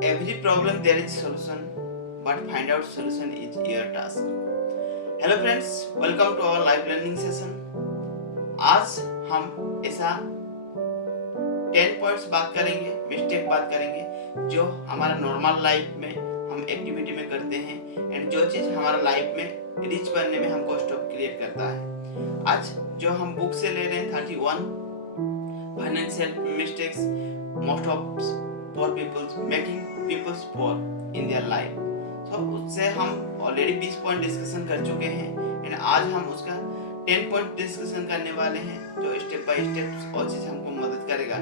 Every problem there is solution, but find out solution is your task. Hello friends, welcome to our live learning session. आज हम ऐसा 10 points बात करेंगे, mistake बात करेंगे जो हमारा नॉर्मल लाइफ में हम एक्टिविटी में करते हैं एंड जो चीज़ हमारा लाइफ में रिच बनने में हमको स्टॉप क्रिएट करता है। आज जो हम बुक से ले रहे हैं 31 financial mistakes most of poor people's making people's poor in their life. So उससे हम ऑलरेडी 20 पॉइंट डिस्कशन कर चुके हैं एंड आज हम उसका 10 पॉइंट डिस्कशन करने वाले हैं जो स्टेप बाय स्टेप और चीज हमको मदद करेगा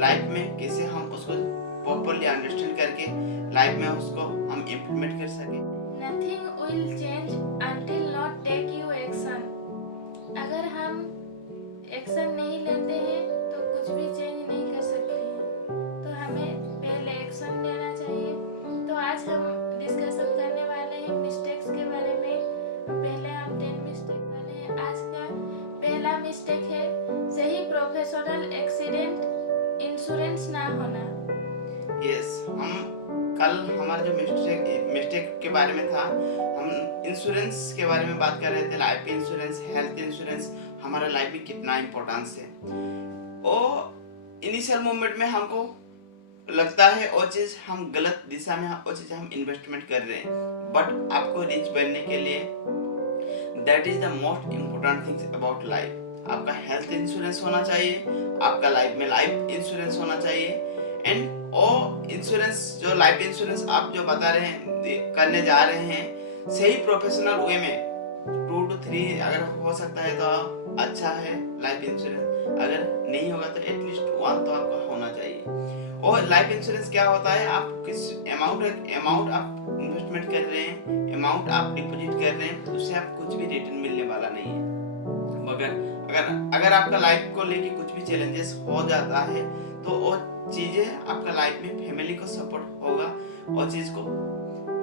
लाइफ में कैसे हम उसको प्रॉपरली अंडरस्टैंड करके लाइफ में उसको हम इम्प्लीमेंट कर सके। Nothing will change until not take you action. अगर हम एक्शन नहीं लेते हैं तो कुछ भी चेंज नहीं कर सकते हैं, तो हमें पहले एक्शन लेना चाहिए। तो आज हम डिस्कशन करने वाले हैं मिस्टेक्स के बारे में। पहले हम 10 मिस्टेक वाले हैं। आज का पहला मिस्टेक है सही प्रोफेशनल एक्सीडेंट इंश्योरेंस ना होना। यस, हम कल हमारा जो मिस्टेक के बारे में था, हम इंश्योरेंस के बारे में बात कर रहे थे। लाइफ इंश्योरेंस, हेल्थ इंश्योरेंस हमारा लाइफ में कितना इम्पोर्टेंस है। और इनिशियल मोमेंट में हमको लगता है वो चीज़ हम गलत दिशा में वो चीज़ हम इन्वेस्टमेंट कर रहे हैं, बट आपको रिच बनने के लिए that is the most important things about life. आपका हेल्थ इंश्योरेंस होना चाहिए, आपका लाइफ में लाइफ इंश्योरेंस होना चाहिए एंड वो इंश्योरेंस जो लाइफ इंश्योरेंस आप जो बता रहे हैं करने जा रहे हैं सही प्रोफेशनल वे में 2 to 3 अगर हो सकता है तो अच्छा है लाइफ इंश्योरेंस। अगर नहीं होगा तो एटलीस्ट 1 तो आपका होना चाहिए। और लाइफ इंश्योरेंस क्या होता है, आप किस अमाउंट आप इन्वेस्टमेंट कर रहे हैं, अमाउंट आप डिपॉजिट कर रहे हैं, उससे आप कुछ भी रिटर्न मिलने वाला नहीं है। मगर अगर आपका लाइफ को लेके कुछ भी चैलेंजेस हो जाता है तो वो चीजें आपका लाइफ में फैमिली को सपोर्ट होगा और चीज को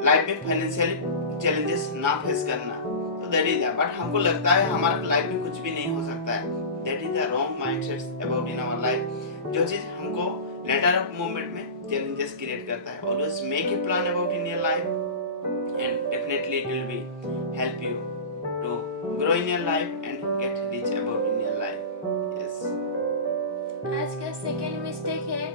लाइफ में फाइनेंशियली चैलेंजेस ना फेस करना। तो दैट इज बट हमको लगता है हमारा लाइफ में कुछ भी नहीं हो सकता है। That is the wrong mindset about in our life. जो चीज हमको लेटर ऑफ मोमेंट में चैलेंजेस क्रिएट करता है। Always make a plan about in your life and definitely it will be help you to grow in your life and get rich about in your life. Yes, आज का second mistake है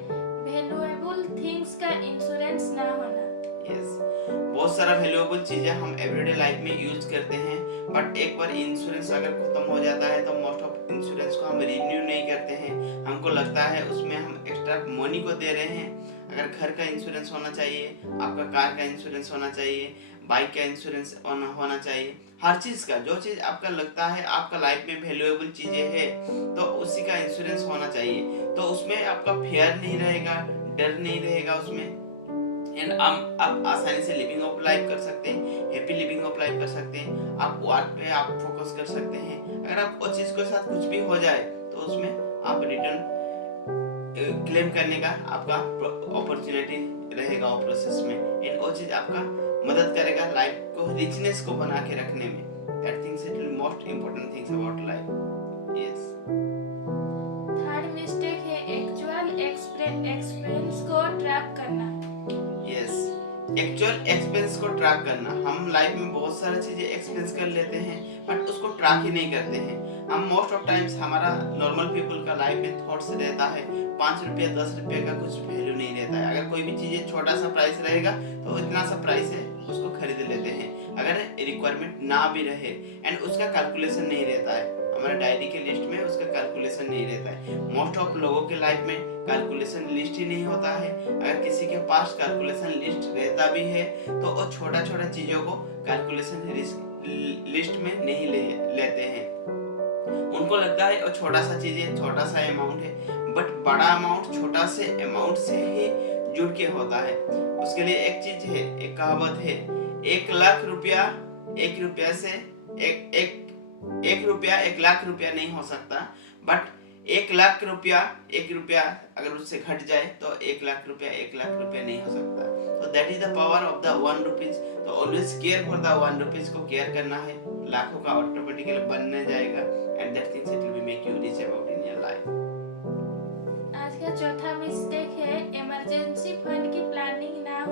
valuable things का insurance ना होना। Yes, बहुत सारा valuable चीजें हम एवरीडे लाइफ में यूज करते हैं, बट एक बार इंश्योरेंस अगर खत्म हो जाता है तो मोस्ट ऑफ इंश्योरेंस को हम रिन्यू नहीं करते हैं। हमको लगता है उसमें हम एक्स्ट्रा मनी को दे रहे हैं। अगर घर का इंश्योरेंस होना चाहिए, आपका कार का इंश्योरेंस होना चाहिए, बाइक का इंश्योरेंस होना चाहिए, हर चीज का जो चीज आपका लगता है आपका लाइफ में वैल्यूएबल चीजें है तो उसी का इंश्योरेंस होना चाहिए। तो उसमें आपका फेयर नहीं रहेगा, डर नहीं रहेगा उसमें एंड आप आसानी से लिविंग ऑफ लाइफ कर सकते हैं, हैप्पी लिविंग ऑफ लाइफ कर सकते हैं। आप वर्क पे आप फोकस कर सकते हैं। अगर आप उस चीज के साथ कुछ भी हो जाए तो उसमें आप रिटर्न क्लेम करने का आपका अपॉर्चुनिटी रहेगा वो प्रोसेस में एंड वो चीज आपका मदद करेगा लाइफ को रिचनेस को बना के रखने में। That things it will most important things about life. Yes, third mistake है एक्चुअल एक्सपेंस को ट्रैक करना। यस, एक्चुअल एक्सपेंस को ट्रैक करना। हम लाइफ में बहुत सारी चीजें एक्सपेंस कर लेते हैं बट उसको ट्रैक ही नहीं करते हैं। हम मोस्ट ऑफ टाइम्स हमारा नॉर्मल पीपल का लाइफ में थॉट्स रहता है 5 रुपये 10 रुपये का कुछ वैल्यू नहीं रहता है। अगर कोई भी चीज़ छोटा सा प्राइस रहेगा तो इतना सा प्राइस है उसको खरीद लेते हैं अगर रिक्वायरमेंट ना भी रहे एंड उसका कैलकुलेशन नहीं रहता है। हमारे डायरी के लिस्ट में उसका कैलकुलेशन नहीं रहता है। मोस्ट ऑफ लोगों के लाइफ में कैलकुलेशन लिस्ट ही नहीं होता है। अगर किसी के पास कैलकुलेशन लिस्ट रहता भी है तो वो छोटा छोटा चीज़ों को कैलकुलेशन लिस्ट में नहीं लेते हैं। उनको लगता है वो छोटा सा चीज है, छोटा सा अमाउंट है, बट बड़ा अमाउंट छोटा से अमाउंट से ही जुड़ के होता है। उसके लिए एक चीज है, एक कहावत है, 1 लाख रुपया 1 रुपया से एक रुपया 1 लाख रुपया नहीं हो सकता, बट 1 लाख रुपया 1 रुपया अगर उससे घट जाए तो 1 लाख रुपया 1 लाख रुपया नहीं हो सकता। तो that is the power of the 1 rupees. तो always care for the 1 rupees को केयर करना है, लाखों का ऑटोमेटिकली बनने जाएगा and that things it will be make you rich about in your life. आज का चौथा मिस्टेक है इमरजेंसी फंड की प्लानिंग ना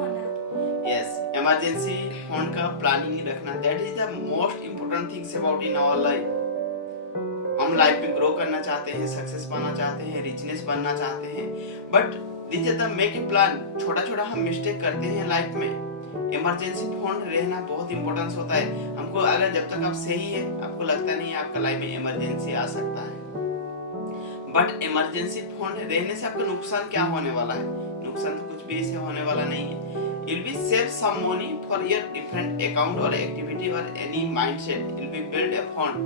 यस, इमरजेंसी फंड का प्लानिंग रखना, that is the most important things about in our life. हम life में ग्रो करना चाहते हैं, सक्सेस पाना चाहते हैं, रिचनेस बनना चाहते हैं, but this is the make a plan. छोटा छोटा हम मिस्टेक करते हैं लाइफ में। इमरजेंसी फंड रहना बहुत इंपॉर्टेंस होता है हमको। अगर जब तक आप सही है, आपको लगता नहीं है आपका लाइफ में इमरजेंसी आ सकता है, बट इमरजेंसी फंड रहने से आपका नुकसान क्या होने वाला है? नुकसान तो कुछ भी ऐसे होने वाला नहीं है। You'll be save some money for your different account or activity or any mindset. You'll be build a fund.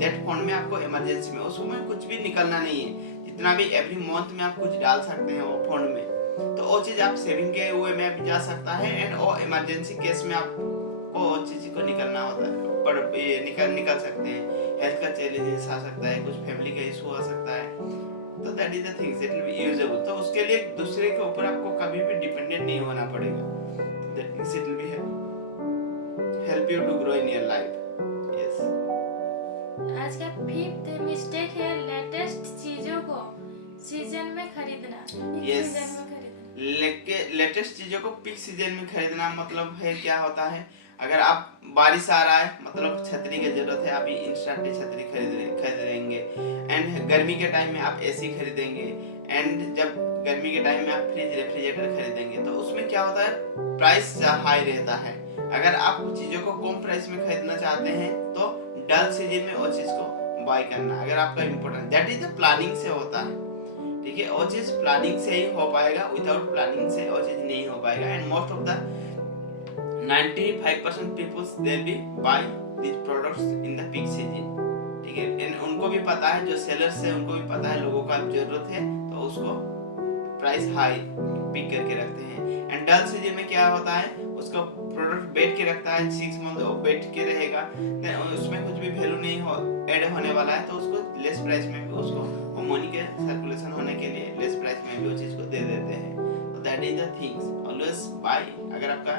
That fund में आपको इमरजेंसी में उसमें कुछ भी निकलना नहीं है। जितना भी एवरी मंथ में आप कुछ डाल सकते हैं वो फंड में, तो वो चीज आप सेविंग के वे में भी जा सकता है, एंड वो इमरजेंसी केस में आपको वो चीज को निकलना होता है, पर निकल सकते हैं। हेल्थ का चैलेंजेस आ सकता है, कुछ फैमिली का इशू आ सकता है, तो that is the things it will B usable. तो उसके लिए दूसरे के ऊपर आपको कभी भी डिपेंडेंट नहीं होना पड़ेगा। That means it will be help you to grow in your life. Yes, आज का 5th मिस्टेक है लेटेस्ट चीजों को सीजन में खरीदना। Yes. सीजन में खरीदना। लेटेस्ट चीजों को पीक सीजन में खरीदना मतलब है क्या होता है? अगर आप बारिश आ रहा है, मतलब छतरी की जरूरत है, आप इंस्टेंट छतरी खरीदेंगे, एंड गर्मी के टाइम में आप एसी खरीदेंगे, एंड जब गर्मी के टाइम में आप फ्रिज रेफ्रिजरेटर खरीदेंगे, तो उसमें क्या होता है? प्राइस हाई रहता है। अगर आप चीजों को कम प्राइस में खरीदना चाहते हैं तो डल सीजन में वो चीज को बाय करना। अगर आपका important that is the planning से होता है, ठीक है? वो चीज प्लानिंग से ही हो पाएगा, विदाउट प्लानिंग से वो चीज नहीं हो पाएगा। And most of the 95% peoples they be buy this products in the peak season, ठीक है? एंड उनको भी पता है, जो सेलर्स है उनको भी पता है लोगों का जरूरत है, तो उसको प्राइस हाई पिक करके रखते हैं। एंड डल सीजन में क्या होता है? उसका प्रोडक्ट बैठ के रखता है 6 मंथ, वो बैठ के रहेगा, उसमें कुछ भी वैल्यू नहीं हो ऐड होने वाला है, तो उसको लेस प्राइस में भी उसको मनी के सर्कुलेशन होने के लिए लेस प्राइस में भी वो चीज को दे देते हैं। तो that is the things always buy. अगर आपका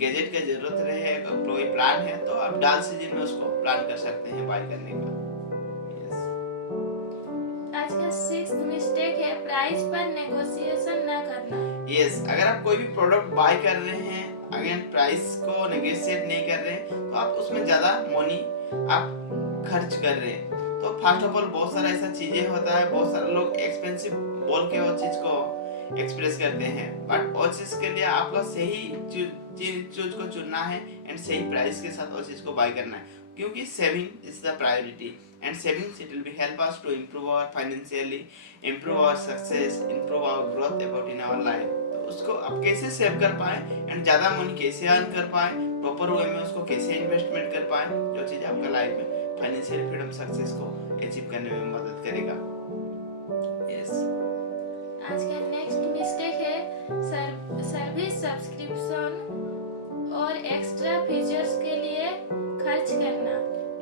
गैजेट का जरूरत रहे, कोई प्लान है, तो आप डाल सीजन में उसको प्लान कर सकते हैं बाय करने का। yes. आज का 6th मिस्टेक है प्राइस पर नेगोशिएशन ना करना। yes, अगर आप कोई भी प्रोडक्ट बाय कर रहे हैं, अगेन प्राइस को नेगोशिएट नहीं कर रहे, तो आप उसमें ज्यादा मनी आप खर्च कर रहे हैं। तो फर्स्ट ऑफ ऑल बहुत सारा ऐसा चीजें होता है, बहुत सारे लोग एक्सपेंसिव बोल के वो चीज को एक्सप्रेस करते हैं, बट वो चीज के लिए आपको सही चीज को चुनना है, एंड सही प्राइस के साथ वो चीज को बाय करना है, क्योंकि saving is the priority, and savings it will be help us to improve our financially, improve our success, improve our growth about in our life. तो उसको आप कैसे सेव कर पाए, एंड ज्यादा मनी कैसे अर्न कर पाए, प्रॉपर वे में उसको कैसे इन्वेस्टमेंट कर पाए, जो चीज आपका लाइफ में फाइनेंशियल फ्रीडम सक्सेस को अचीव करने में मदद करेगा। यस, आज का नेक्स्ट मिस्टेक है सर्विस सब्सक्रिप्शन और एक्स्ट्रा फीचर्स के लिए खर्च करना।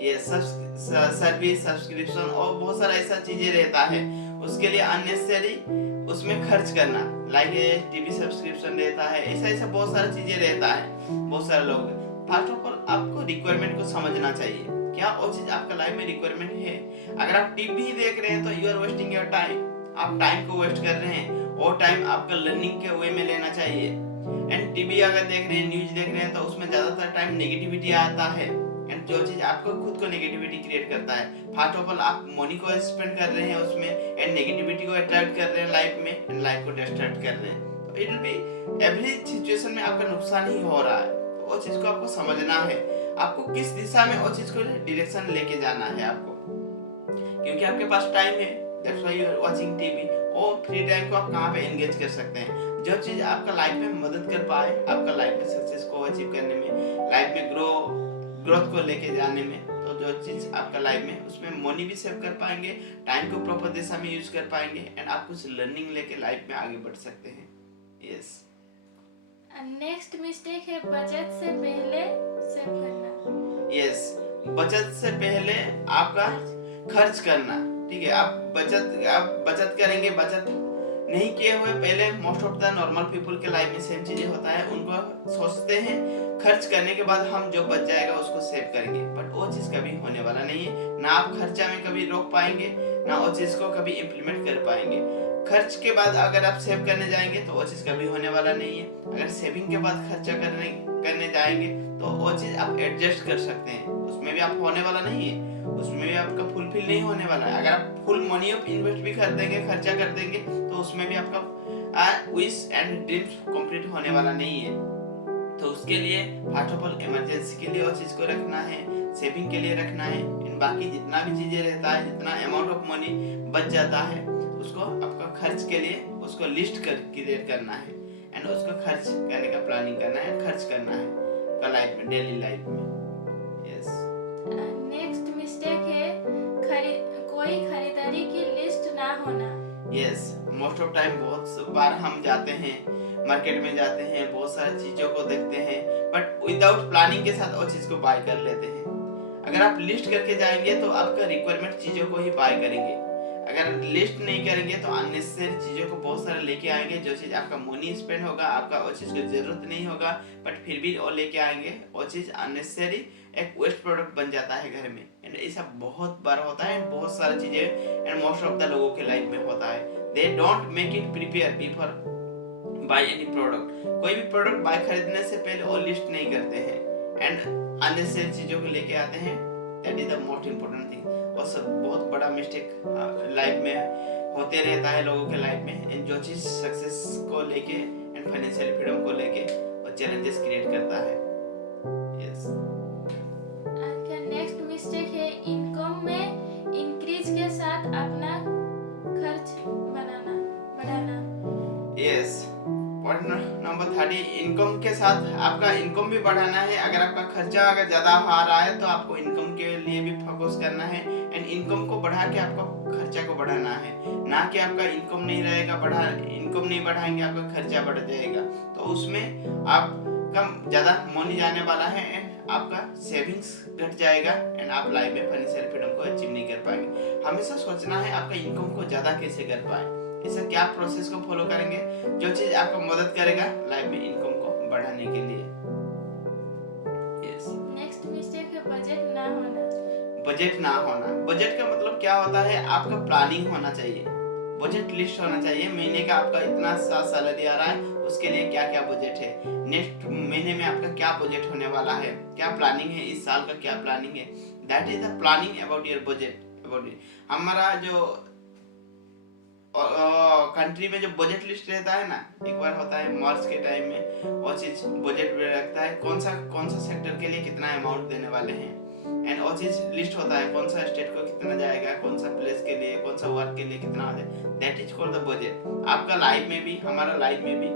ये सर्विस सब्सक्रिप्शन और बहुत सारा ऐसा चीजें रहता है, उसके लिए अननेसेसरी उसमें खर्च करना, लाइक टीवी सब्सक्रिप्शन रहता है, ऐसा बहुत सारा चीजें रहता है। बहुत सारे लोग, फर्स्ट ऑफ ऑल आपको रिक्वायरमेंट को समझना चाहिए, क्या वो चीज आपका लाइफ में रिक्वायरमेंट है। अगर आप टीवी देख रहे हैं तो you are wasting your time, आप टाइम को वेस्ट कर रहे हैं, वो टाइम आपका लर्निंग के वे में लेना चाहिए। एंड टीवी अगर देख रहे हैं, न्यूज देख रहे हैं, तो उसमें ज्यादातर टाइम नेगेटिविटी आता है, एंड जो चीज आपको खुद को नेगेटिविटी क्रिएट करता है। फर्स्ट ऑफ ऑल आप मनी को स्पेंड कर रहे हैं उसमें, एंड नेगेटिविटी को अट्रैक्ट कर रहे हैं लाइफ में, एंड लाइफ को डिस्ट्रैक्ट कर रहे हैं। तो it will be every situation में आपका नुकसान ही हो रहा है। तो वो चीज को आपको समझना है, आपको किस दिशा में वो चीज को डायरेक्शन लेके जाना है आपको, क्योंकि आपके पास टाइम है, that's why you are watching TV. और फ्री टाइम को आप कहाँ पे एंगेज कर सकते हैं, जो चीज आपका लाइफ में मदद कर पाए, आपका लाइफ में सक्सेस को अचीव करने में, लाइफ में ग्रोथ को लेके जाने में। तो जो चीज आपका लाइफ में, उसमें मनी भी सेव कर पाएंगे, टाइम को प्रॉपर दिशा में यूज कर पाएंगे, एंड आप कुछ लर्निंग लेके लाइफ में आगे बढ़ सकते हैं। यस, नेक्स्ट मिस्टेक है बचत से पहले सेव करना। यस, बचत से पहले आपका खर्च करना, ठीक है? आप बचत करेंगे, बचत नहीं किए हुए पहले most of the normal people के लाइफ में सेम चीजें होता है, उनको सोचते हैं खर्च करने के बाद हम जो बच जाएगा उसको सेव करेंगे, बट वो चीज कभी होने वाला नहीं है। ना आप खर्चा में कभी रोक पाएंगे, ना वो चीज को कभी इम्प्लीमेंट कर पाएंगे। खर्च के बाद अगर आप सेव करने जाएंगे तो वो चीज़ कभी होने वाला नहीं है। अगर सेविंग के बाद खर्चा करने जाएंगे तो वो चीज़ आप एडजस्ट कर सकते हैं, उसमें भी आप होने वाला नहीं है, उसमें भी आपका फुलफिल नहीं होने वाला है। अगर आप फुल मनी ऑफ इन्वेस्ट भी कर देंगे, खर्चा कर देंगे, तो उसमें भी आपका विश एंड ड्रीम्स कंप्लीट होने वाला नहीं है। तो उसके लिए फर्स्ट ऑफ ऑल इमरजेंसी के लिए वो चीज़ को रखना है, सेविंग के लिए रखना है, इन बाकी जितना भी चीज़ें रहता है, जितना अमाउंट ऑफ मनी बच जाता है, उसको आपका खर्च के लिए उसको लिस्ट कर क्रिएट करना है एंड उसको खर्च करने का प्लानिंग करना है, खर्च करना है आपका लाइफ में, डेली लाइफ में। यस। नेक्स्ट मिस्टेक है कोई खरीदारी की लिस्ट ना होना। यस, मोस्ट ऑफ टाइम बहुत बार हम जाते हैं, मार्केट में जाते हैं, बहुत सारी चीज़ों को देखते हैं, बट विदाउट प्लानिंग के साथ वो चीज़ को बाय कर लेते हैं। अगर आप लिस्ट करके जाएंगे तो आपका रिक्वायरमेंट चीज़ों को ही बाय करेंगे। अगर लिस्ट नहीं करेंगे तो अननेसेसरी चीज़ों को बहुत सारे लेके आएंगे, जो चीज़ आपका मनी स्पेंड होगा, आपका वो चीज़ की ज़रूरत नहीं होगा, बट फिर भी वो लेके आएंगे, वो चीज़ अननेसेसरी एक वेस्ट प्रोडक्ट बन जाता है घर में। एंड ऐसा बहुत बार होता है, एंड बहुत सारी चीज़ें एंड मोस्ट ऑफ द लोगों के लाइफ में होता है। They don't make it prepare before by any product. कोई भी प्रोडक्ट बाय खरीदने से पहले वो लिस्ट नहीं करते हैं एंड अननेसेसरी चीज़ों को लेके आते हैं। That is the most important thing. और सब बहुत बड़ा मिस्टेक लाइफ में होते रहता है लोगों के लाइफ में, एंड जो चीज़ सक्सेस को लेके एंड फाइनेंशियल फ्रीडम को लेके वो चैलेंजेस क्रिएट करता है। यस। नेक्स्ट मिस्टेक है इनकम में इंक्रीज के साथ अपना खर्च बढ़ाना। यस। पॉइंट नंबर 30, इनकम के साथ आपका इनकम भी बढ़ाना है। अगर आपका खर्चा अगर ज़्यादा आ रहा है तो आपको इनकम के लिए भी फोकस करना है, एंड इनकम को बढ़ा के आपको खर्चा को बढ़ाना है, ना कि आपका इनकम नहीं रहेगा, इनकम नहीं बढ़ाएंगे आपका खर्चा बढ़ जाएगा, तो उसमें आपका ज़्यादा मनी जाने वाला है एंड आपका सेविंग्स घट जाएगा एंड आप लाइफ में फाइनेंशियल फ्रीडम को अचीव नहीं कर पाएंगे। हमेशा सोचना है आपका इनकम को ज़्यादा कैसे कर पाए, ऐसा क्या प्रोसेस को फॉलो करेंगे जो चीज आपको मदद करेगा लाइफ में इनकम को बढ़ाने के लिए। यस। नेक्स्ट मिस्टेक है बजट ना होना। बजट ना होना, बजट का मतलब क्या होता है, आपका प्लानिंग होना चाहिए, बजट लिस्ट होना चाहिए। महीने का आपका इतना सा सैलरी आ रहा है, उसके लिए क्या क्या बजट है, नेक्स्ट महीने में आपका क्या बजट होने वाला है, क्या प्लानिंग है, इस साल का क्या प्लानिंग है। That is the planning about your budget. हमारा जो कंट्री में जो बजट लिस्ट रहता है ना, एक बार होता है मार्च के टाइम में वो चीज बजट में रखता है, कौन सा सेक्टर के लिए कितना अमाउंट देने वाले हैं, एंड वो चीज लिस्ट होता है कौन सा स्टेट को कितना जाएगा, कौन सा प्लेस के लिए, कौन सा वर्क के लिए कितना हो जाए। That is called the budget. आपका लाइफ में भी, हमारा लाइफ में भी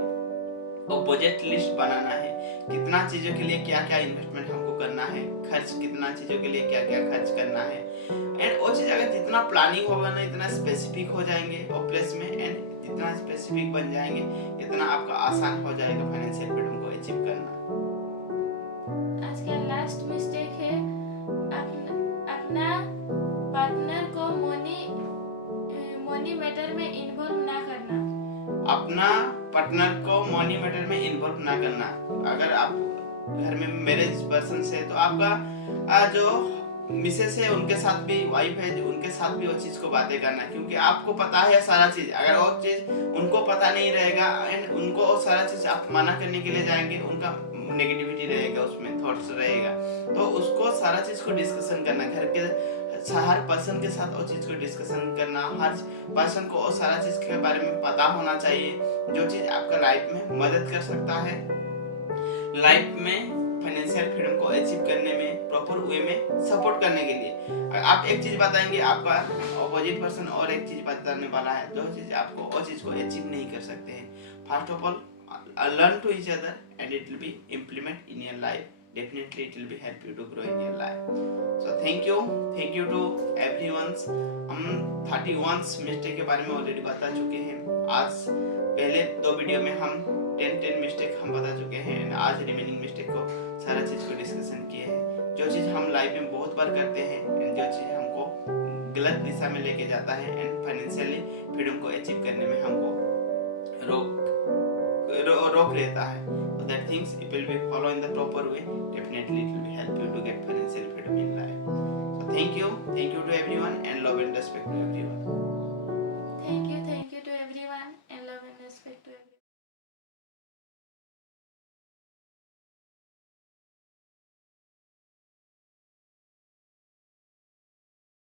वो बजट लिस्ट बनाना है, कितना चीजों के लिए क्या क्या इन्वेस्टमेंट हमको करना है, खर्च कितना चीजों के लिए क्या क्या खर्च करना है, एंड वो चीज अगर जितना प्लानिंग होगा ना, इतना स्पेसिफिक हो जाएंगे वो प्लेस में, एंड जितना स्पेसिफिक बन जाएंगे इतना आपका आसान हो जाएगा फाइनेंशियल फ्रीडम को अचीव करना। आज का लास्ट मिस्टेक है अपना पार्टनर को मनी मैटर में इन्वॉल्व ना करना। अपना पार्टनर को मनी मैटर में इन्वॉल्व ना करना। अगर आप घर में मैरिज पर्सन से, तो आपका जो मिसेस है उनके साथ भी, वाइफ है उनके साथ भी वो चीज को बातें करना, क्योंकि आपको पता है सारा चीज। अगर वो चीज उनको पता नहीं रहेगा एंड उनको वो सारा चीज आप मना करने के लिए जाएंगे, उनका नेगेटिविटी रहेगा, उसमें थॉट्स रहेगा, तो उसको सारा चीज को डिस्कशन करना, घर के हर पर्सन के साथ वो चीज को डिस्कशन करना, हर पर्सन को वो सारा चीज के बारे में पता होना चाहिए, जो चीज आपका लाइफ में मदद कर सकता है, लाइफ में फाइनेंशियल फ्रीडम को अचीव करने में, प्रॉपर वे में सपोर्ट करने के लिए। आप एक चीज बताएंगे, आपका अपोजिट पर्सन और एक चीज बताने वाला है, जो चीज आपको वो चीज को अचीव नहीं कर सकते हैं। First of all learn to each other and it will be implement in your life. Definitely it will be help you to grow in your life. So thank you to everyone. हम 31 mistake के बारे में already बता चुके हैं। आज पहले 2 video में हम 10 मिस्टेक हम बता चुके हैं, आज रिमेनिंग मिस्टेक को सारा चीज को डिस्कशन किए हैं। जो चीज हम लाइफ में बहुत बार करते हैं, जो चीज हमको गलत दिशा में लेके जाता है एंड फाइनेंशियली फ्रीडम को अचीव करने में हमको रोक रहता है, so that things if will be follow in the proper way, definitely it will be help you to get financial freedom in life. So thank you to everyone and love and respect to everyone.